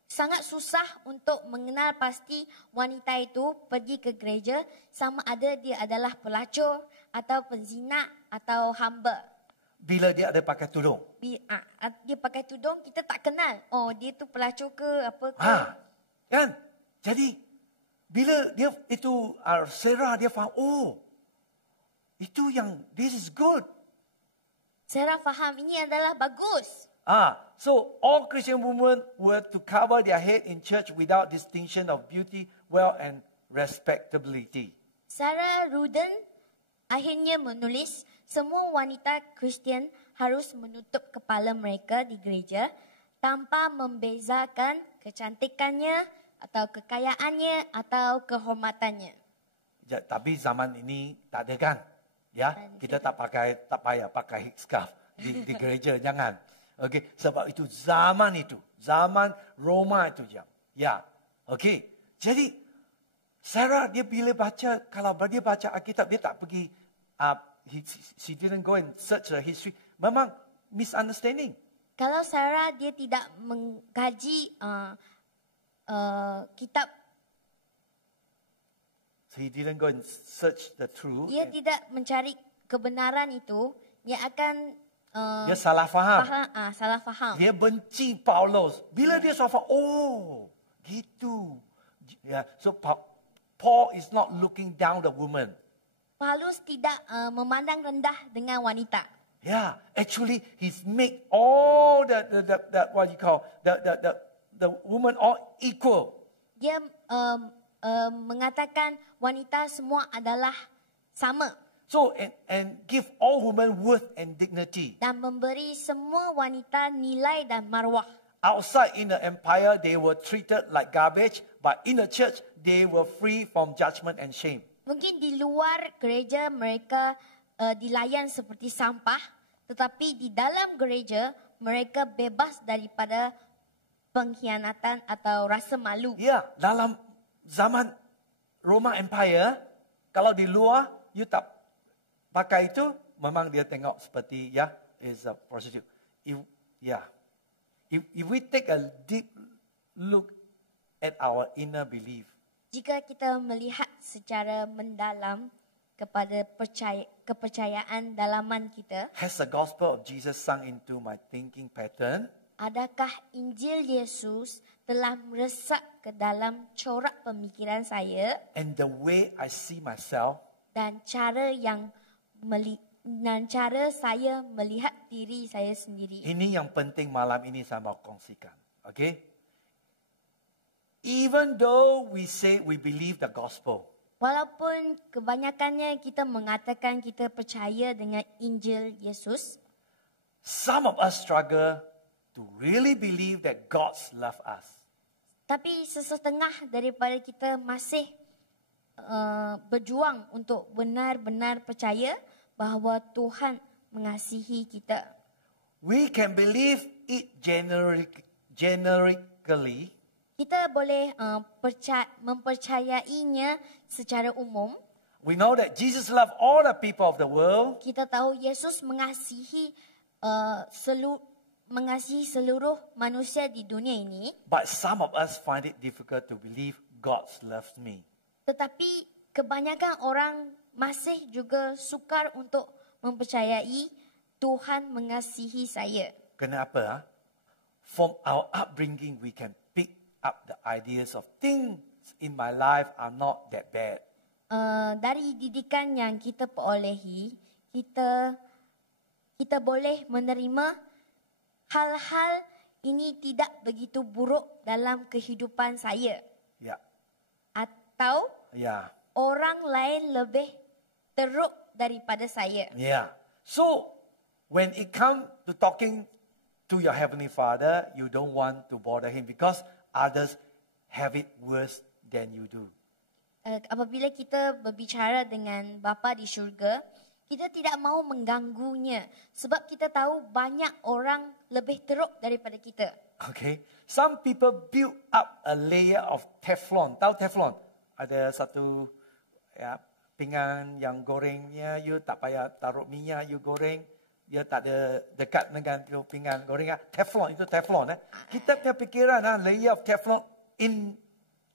sangat susah untuk mengenal pasti wanita itu pergi ke gereja sama ada dia adalah pelacur atau penzina atau hamba. Bila dia ada pakai tudung. Dia pakai tudung, kita tak kenal. Oh, dia tu pelacur ke apa ke. Kan? Jadi bila dia itu Sarah dia faham, oh, itu yang this is good. Sarah faham ini adalah bagus. So all Christian women were to cover their head in church without distinction of beauty, wealth, and respectability. Sarah Ruden akhirnya menulis, semua wanita Kristian harus menutup kepala mereka di gereja tanpa membezakan kecantikannya atau kekayaannya atau kehormatannya. Tapi zaman ini tak ada kan? Ya, kita tak payah pakai scarf di gereja, jangan. Okay, sebab itu zaman Roma itu jam. Ya, okay. Jadi Sarah dia bila baca, kalau dia baca Alkitab dia tak pergi, she didn't go and search the history. Memang misunderstanding. Kalau Sarah dia tidak mengkaji kitab, so he didn't go and search the truth. Dia tidak mencari kebenaran itu, dia akan dia salah faham. Salah faham. Dia benci Paulus. Bila dia salah faham, oh, gitu. Yeah, so Paul is not looking down the woman. Paulus tidak memandang rendah dengan wanita. Yeah, actually he's made all the what you call the woman all equal. Dia mengatakan wanita semua adalah sama. So and give all women worth and dignity. Dan memberi semua wanita nilai dan marwah. Outside in the empire they were treated like garbage, but in the church they were free from judgment and shame. Mungkin di luar gereja mereka dilayan seperti sampah, tetapi di dalam gereja mereka bebas daripada pengkhianatan atau rasa malu. Ya, dalam zaman Roma Empire, kalau di luar you tak pakai itu, memang dia tengok seperti is a prostitute. If we take a deep look at our inner belief, jika kita melihat secara mendalam kepada kepercayaan dalaman kita, has the gospel of Jesus sunk into my thinking pattern? Adakah Injil Yesus telah meresap ke dalam corak pemikiran saya and the way I see myself? Dan cara saya melihat diri saya sendiri. Ini yang penting malam ini saya mau kongsikan. Okay? Even though we say we believe the gospel, walaupun kebanyakannya kita mengatakan kita percaya dengan Injil Yesus, some of us struggle to really believe that God's love us. Tapi sesetengah daripada kita masih berjuang untuk benar-benar percaya bahawa Tuhan mengasihi kita. We can believe it generically. Kita boleh mempercayainya secara umum. We know that Jesus loved all the people of the world. Kita tahu Yesus mengasihi seluruh manusia di dunia ini. But some of us find it difficult to believe God loves me. Tetapi kebanyakan orang masih juga sukar untuk mempercayai Tuhan mengasihi saya. Kenapa? From our upbringing, we can pick up the ideas of things in my life are not that bad. Dari didikan yang kita perolehi, kita boleh menerima hal-hal ini tidak begitu buruk dalam kehidupan saya. Yeah. Atau Yeah. orang lain lebih teruk daripada saya. Yeah. So, when it comes to talking to your Heavenly Father, you don't want to bother Him because others have it worse than you do. Apabila kita berbicara dengan Bapa di syurga, kita tidak mau mengganggunya sebab kita tahu banyak orang lebih teruk daripada kita. Okay. Some people build up a layer of Teflon. Tahu Teflon? Ada satu ya, pinggan yang gorengnya, you tak payah taruh minyak, you goreng. Dia tak ada dekat dengan tu pinggan goreng. Teflon, itu Teflon. Kita punya pikiran, layer of Teflon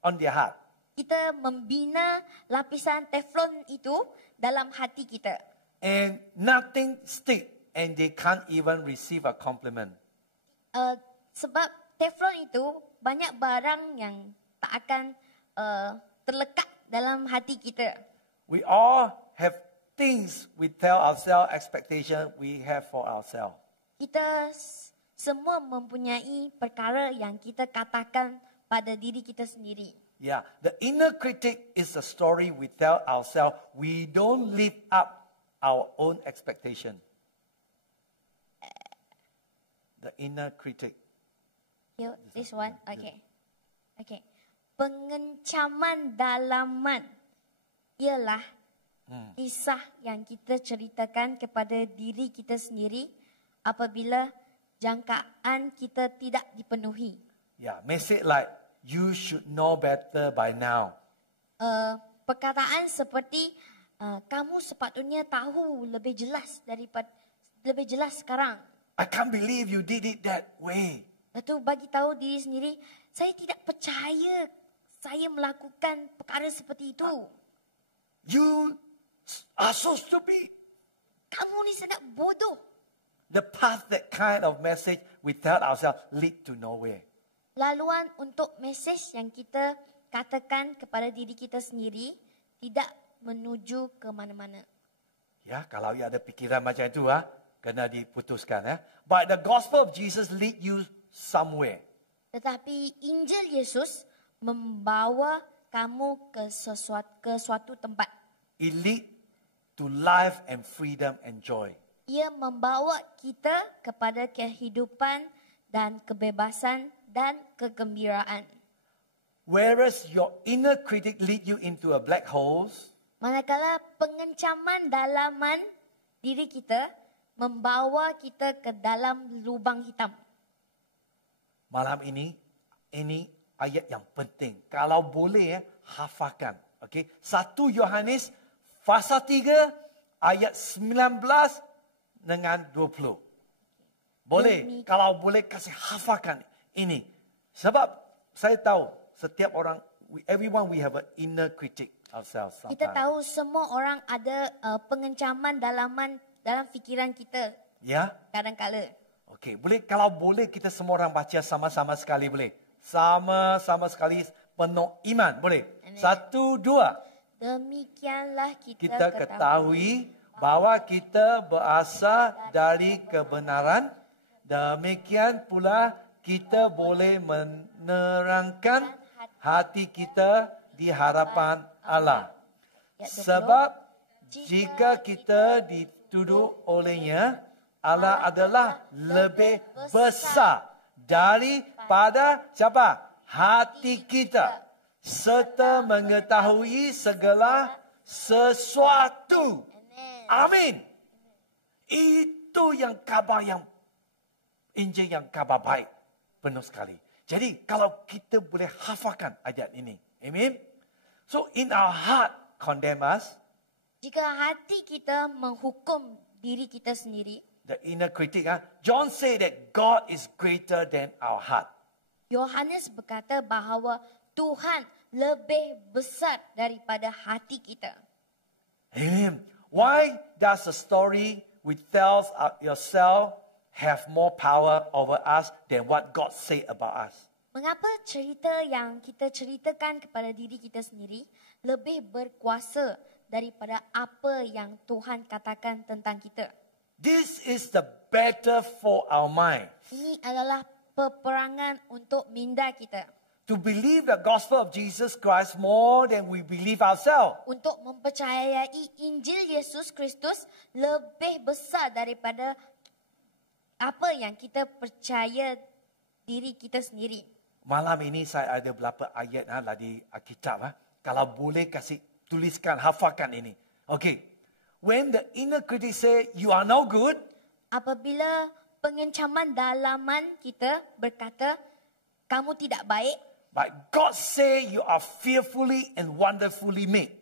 on their heart. Kita membina lapisan teflon itu dalam hati kita. And nothing stick and they can't even receive a compliment. Sebab teflon itu banyak barang yang tak akan terlekat dalam hati kita. We all have things we tell ourselves, expectation we have for ourselves. Kita semua mempunyai perkara yang kita katakan pada diri kita sendiri. Yeah, the inner critic is the story we tell ourselves. We don't live up our own expectation. The inner critic. Here, this one. Okay. Okay. Pengencaman dalaman ialah kisah yang kita ceritakan kepada diri kita sendiri apabila jangkaan kita tidak dipenuhi. Yeah, message like, you should know better by now. Perkataan seperti kamu sepatutnya tahu lebih jelas sekarang. I can't believe you did it that way. Lepas bagi tahu diri sendiri, saya tidak percaya saya melakukan perkara seperti itu. You are so stupid. Kamu ni sangat bodoh. The path, that kind of message we tell ourselves lead to nowhere. Laluan untuk mesej yang kita katakan kepada diri kita sendiri tidak menuju ke mana-mana. Ya, kalau you ada pikiran macam itu, kena diputuskan. But the gospel of Jesus lead you somewhere. Tetapi Injil Yesus membawa kamu ke suatu tempat. It lead to life and freedom and joy. Ia membawa kita kepada kehidupan dan kebebasan dan kegembiraan. Whereas your inner critic lead you into a black hole, manakala pengencaman dalaman diri kita membawa kita ke dalam lubang hitam. Malam ini ayat yang penting. Kalau boleh, hafalkan. Okay? 1 Yohanes pasal 3 ayat 19 dengan 20. Boleh, kalau boleh kasih hafalkan ini. Sebab saya tahu setiap orang, everyone we have an inner critic ourselves. Kita tahu semua orang ada pengencaman dalaman dalam fikiran kita. Ya. Kadang-kala. Okey, boleh kalau boleh kita semua orang baca sama-sama sekali boleh. Sama-sama sekali penuh iman boleh. 1, 2. Demikianlah Kita ketahui bahawa kita berasal dari kebenaran. Demikian pula kita boleh menerangkan hati kita di hadapan Allah. Sebab jika kita dituduh olehnya, Allah adalah lebih besar daripada siapa? Hati kita. Serta mengetahui segala sesuatu. Amin. Itu yang kabar yang Injil yang kabar baik. Penuh sekali. Jadi kalau kita boleh hafalkan ayat ini. Amin. So in our heart condemn us. Jika hati kita menghukum diri kita sendiri. The inner critic. John said that God is greater than our heart. Yohanes berkata bahawa Tuhan lebih besar daripada hati kita. Amen. Why does the story we tell yourself have more power over us than what God said about us? Mengapa cerita yang kita ceritakan kepada diri kita sendiri lebih berkuasa daripada apa yang Tuhan katakan tentang kita? This is the better for our mind. Ini adalah percaya kita. To believe the gospel of Jesus Christ more than we believe ourselves. Untuk mempercayai Injil Yesus Kristus lebih besar daripada apa yang kita percaya diri kita sendiri. Malam ini saya ada beberapa ayat di Alkitab. Kalau boleh kasih tuliskan, hafalkan ini. Okay. When the inner critic say you are no good, Apabila pengencaman dalaman kita berkata, kamu tidak baik, but God say you are fearfully and wonderfully made.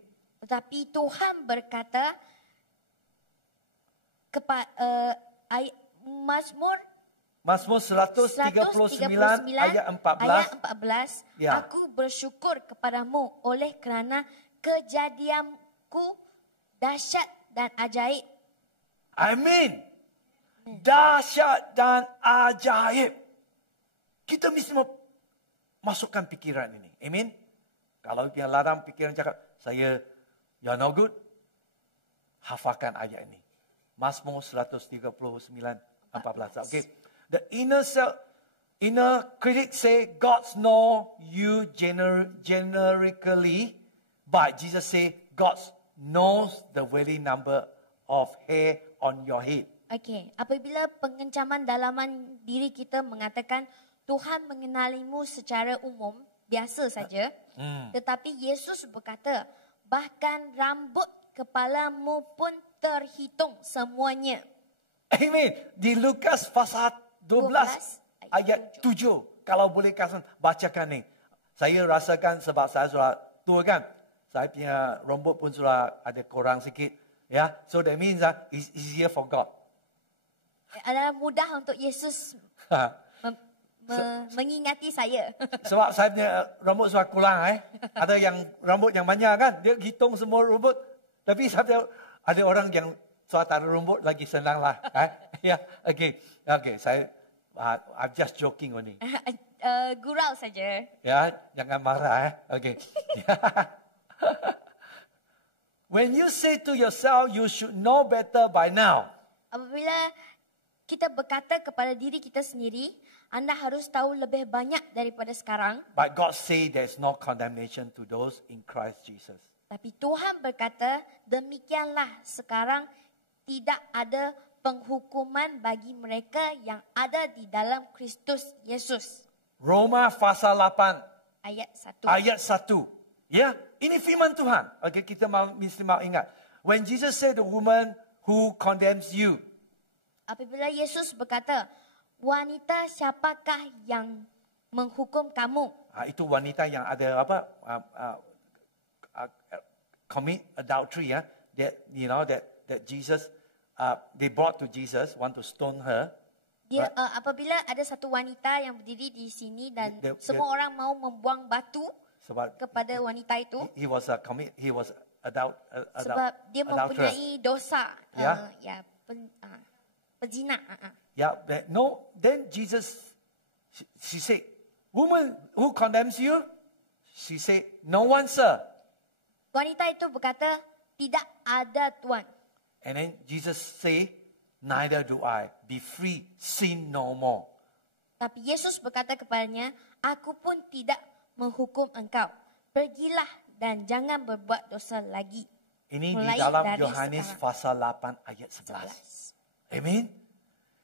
tetapi Tuhan berkata, Mazmur Mazmur 139 ayat 14. Ya. Aku bersyukur kepadamu oleh kerana kejadianku dahsyat dan ajaib. Amin. Dahsyat dan ajaib. Kita mesti masukkan pikiran ini. Amin. Kalau yang larang pikiran cakap, saya you're no good, hafalkan ayat ini. Mazmur 139, 14. Okay. The inner critic say, God know you generically, but Jesus say, God knows the very number of hair on your head. Okey, apabila pengencaman dalaman diri kita mengatakan Tuhan mengenalimu secara umum, biasa saja. Tetapi Yesus berkata, bahkan rambut kepalamu pun terhitung semuanya. Amin. Di Lukas pasal 12 ayat 7. Kalau boleh kasih bacakan ni. Saya rasakan sebab saya sudah tua kan. Saya punya rambut pun sudah ada kurang sikit. Ya, so that means it's easier for God. Adalah mudah untuk Yesus mengingati saya. Sebab saya punya rambut sudah kurang. Ada yang rambut yang banyak kan. Dia hitung semua rambut. Tapi saya punya, ada orang yang sudah tak ada rambut lagi senang lah. Ya, okay. Okay, saya I'm just joking only. Gurau saja. Ya, jangan marah. Okay. When you say to yourself, you should know better by now. Apabila kita berkata kepada diri kita sendiri, anda harus tahu lebih banyak daripada sekarang. But God say there is no condemnation to those in Christ Jesus. Tapi Tuhan berkata, demikianlah sekarang tidak ada penghukuman bagi mereka yang ada di dalam Kristus Yesus. Roma pasal 8 Ayat 1. ayat 1. Ya, ini firman Tuhan. Okay, kita mesti mau ingat. When Jesus said the woman who condemns you, Apabila Yesus berkata, wanita siapakah yang menghukum kamu? itu wanita yang ada commit adultery, that you know that Jesus they brought to Jesus, want to stone her. Dia apabila ada satu wanita yang berdiri di sini dan semua orang mau membuang batu Sebab kepada wanita itu, he was sebab dia adulterer. mempunyai dosa, pezina. Yeah, then Jesus, she said, woman who condemns you? She said, no one, sir. Wanita itu berkata, tidak ada Tuan. And then Jesus say, neither do I. Be free, sin no more. Tapi Yesus berkata kepadanya, aku pun tidak menghukum engkau. Pergilah dan jangan berbuat dosa lagi. Ini di Mulai dalam dari Yohanes sekarang. pasal 8 ayat 11. Amen.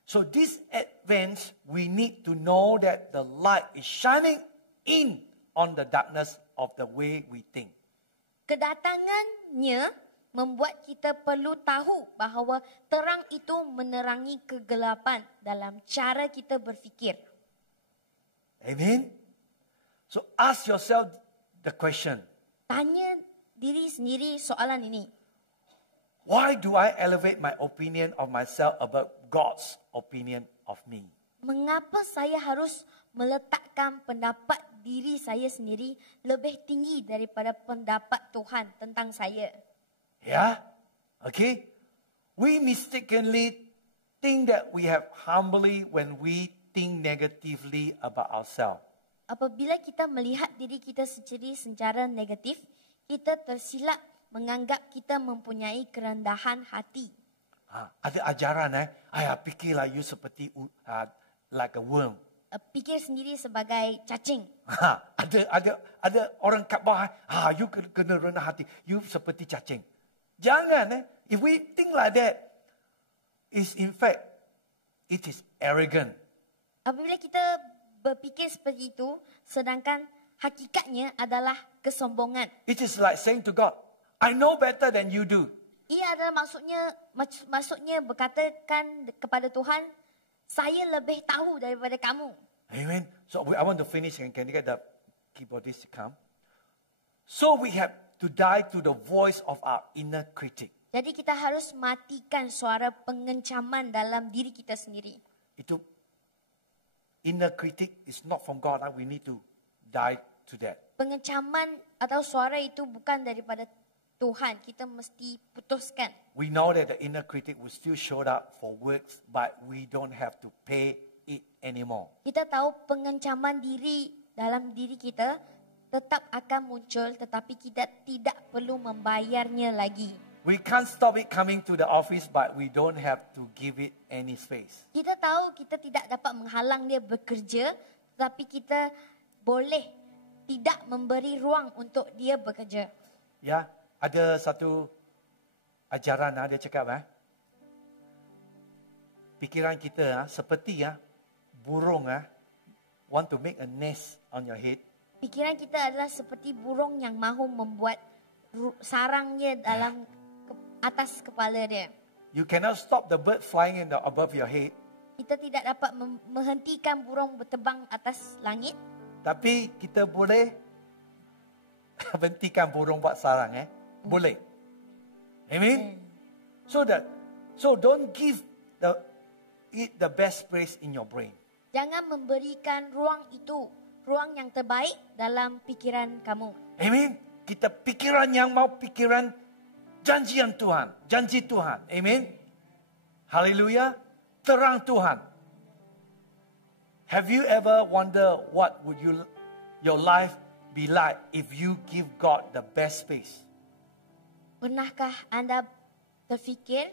So this advance, we need to know that the light is shining in on the darkness of the way we think. Kedatangannya membuat kita perlu tahu bahawa terang itu menerangi kegelapan dalam cara kita berfikir. Amen. So ask yourself the question, Tanya diri sendiri soalan ini. why do I elevate my opinion of myself above God's opinion of me? Mengapa saya harus meletakkan pendapat diri saya sendiri lebih tinggi daripada pendapat Tuhan tentang saya? Yeah? Okay? We mistakenly think that we have humbly when we think negatively about ourselves. Apabila kita melihat diri kita sendiri secara negatif, kita tersilap menganggap kita mempunyai kerendahan hati. Ada ajaran, fikirlah you seperti like a worm. pikir sendiri sebagai cacing. Ada orang kat bawah, you kena rendah hati. You seperti cacing. Jangan. If we think like that, in fact, it is arrogant. Apabila kita berfikir seperti itu, sedangkan hakikatnya adalah kesombongan. It is like saying to God, I know better than you do. Ia adalah maksudnya berkatakan kepada Tuhan, saya lebih tahu daripada kamu. Amen. So I want to finish and can you get the keyboardist to come? So we have to die to the voice of our inner critic. Jadi kita harus matikan suara pengencaman dalam diri kita sendiri. Itu inner critic is not from God. We need to die to that. Pengencaman atau suara itu bukan daripada Tuhan. Kita mesti putuskan. We know that the inner critic will still show up for works, but we don't have to pay it anymore. Kita tahu pengencaman diri dalam diri kita tetap akan muncul, tetapi kita tidak perlu membayarnya lagi. We can't stop it coming to the office, but we don't have to give it any space. Kita tahu kita tidak dapat menghalang dia bekerja, tetapi kita boleh tidak memberi ruang untuk dia bekerja. Ya, ada satu ajaran dia cakap pikiran kita seperti burung want to make a nest on your head. Pikiran kita adalah seperti burung yang mahu membuat sarangnya dalam atas kepala dia. You cannot stop the bird flying above your head. Kita tidak dapat menghentikan burung berterbang atas langit. Tapi kita boleh hentikan burung buat sarang. Boleh. Amen. So don't give it the best place in your brain. Jangan memberikan ruang itu, ruang yang terbaik dalam pikiran kamu. Amen. Kita pikiran yang mau pikiran janjian Tuhan, janji Tuhan. Amen. Haleluya. Terang Tuhan. Have you ever wonder what would your life be like if you give God the best space? Pernahkah anda terfikir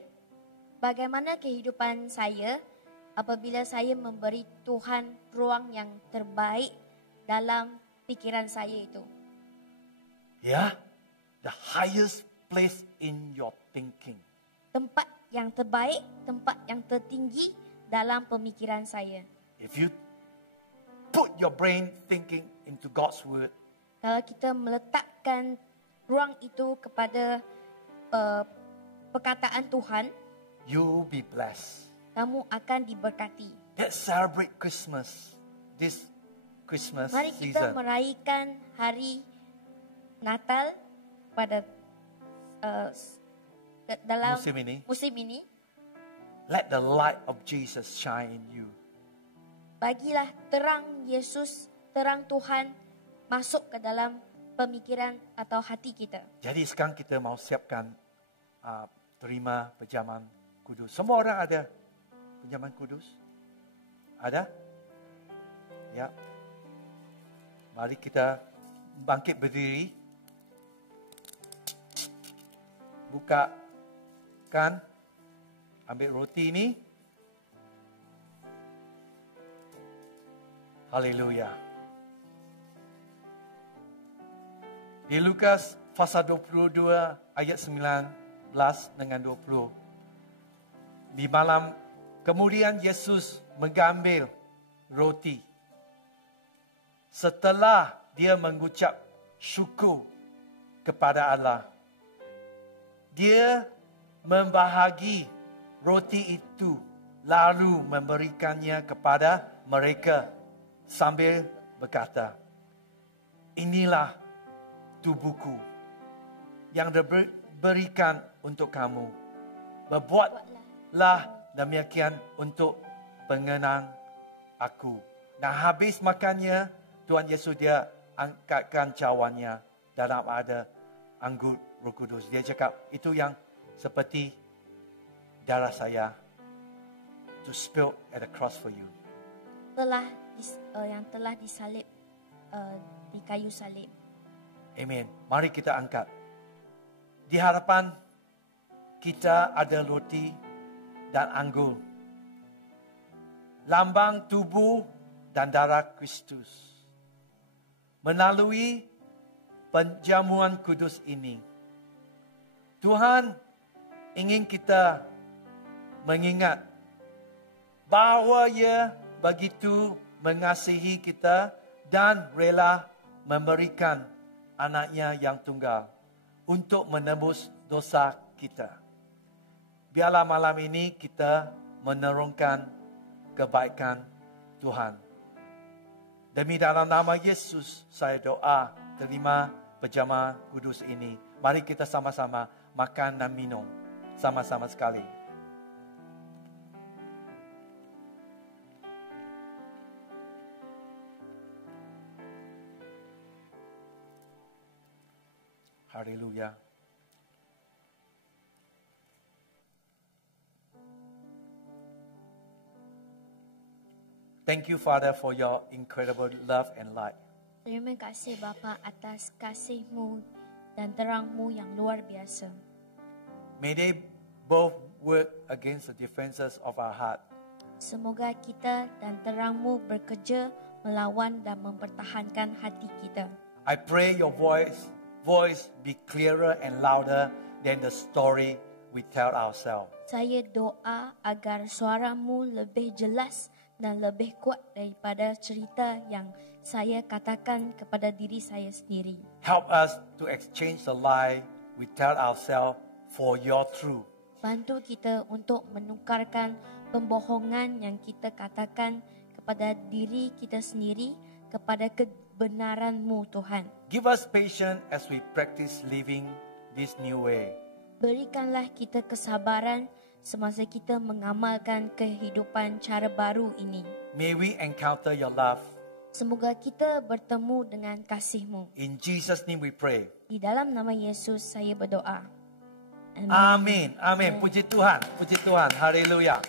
bagaimana kehidupan saya apabila saya memberi Tuhan ruang yang terbaik dalam pikiran saya itu? Yeah, the highest place in your thinking. Tempat yang terbaik, tempat yang tertinggi dalam pemikiran saya. If you put your brain thinking into God's word, kalau kita meletakkan ruang itu kepada perkataan Tuhan, you'll be blessed. Kamu akan diberkati. Let's celebrate Christmas, this Christmas Mari kita season. meraihkan hari Natal pada dalam musim ini. Let the light of Jesus shine in you. Bagilah terang Yesus, terang Tuhan masuk ke dalam pemikiran atau hati kita. Jadi sekarang kita mau siapkan terima penjaman kudus. Semua orang ada penjaman kudus? Ada? Ya. Mari kita bangkit berdiri. Bukakan. Ambil roti ini. Haleluya. Di Lukas pasal 22 ayat 19 dengan 20. Di malam kemudian Yesus mengambil roti. Setelah dia mengucap syukur kepada Allah, dia membahagi roti itu lalu memberikannya kepada mereka sambil berkata, inilah tubuhku yang diberikan untuk kamu. Berbuatlah demikian untuk pengenang aku. Nah, habis makannya, Tuhan Yesus dia angkatkan cawannya dalam ada anggur Roh Kudus. Dia cakap, itu yang seperti darah saya to spill at the cross for you. Yang telah disalib di kayu salib. Amen. Mari kita angkat. Di hadapan kita ada roti dan anggur. Lambang tubuh dan darah Kristus. Melalui penjamuan kudus ini, Tuhan ingin kita mengingat bahawa Ia begitu mengasihi kita dan rela memberikan anaknya yang tunggal untuk menebus dosa kita. Biarlah malam ini kita menerungkan kebaikan Tuhan. Demi dalam nama Yesus saya doa, terima pejama kudus ini. Mari kita sama-sama makan dan minum sama-sama sekali. Haleluya. Thank you, Father, for your incredible love and light. Terima kasih Bapa atas kasih-Mu dan terang-Mu yang luar biasa. May they both work against the defenses of our heart. Semoga kita dan terang-Mu bekerja melawan dan mempertahankan hati kita. I pray your voice be clearer and louder than the story we tell ourselves. Saya doa agar suara-Mu lebih jelas dan lebih kuat daripada cerita yang saya katakan kepada diri saya sendiri. Help us to exchange the lie we tell ourselves for your truth. Bantu kita untuk menukarkan pembohongan yang kita katakan kepada diri kita sendiri kepada kebenaran-Mu, Tuhan. Give us patience as we practice living this new way. Berikanlah kita kesabaran semasa kita mengamalkan kehidupan cara baru ini. May we encounter your love. Semoga kita bertemu dengan kasih-Mu. In Jesus' name we pray. Di dalam nama Yesus saya berdoa. Amin. Amin. Puji Tuhan. Puji Tuhan. Haleluya.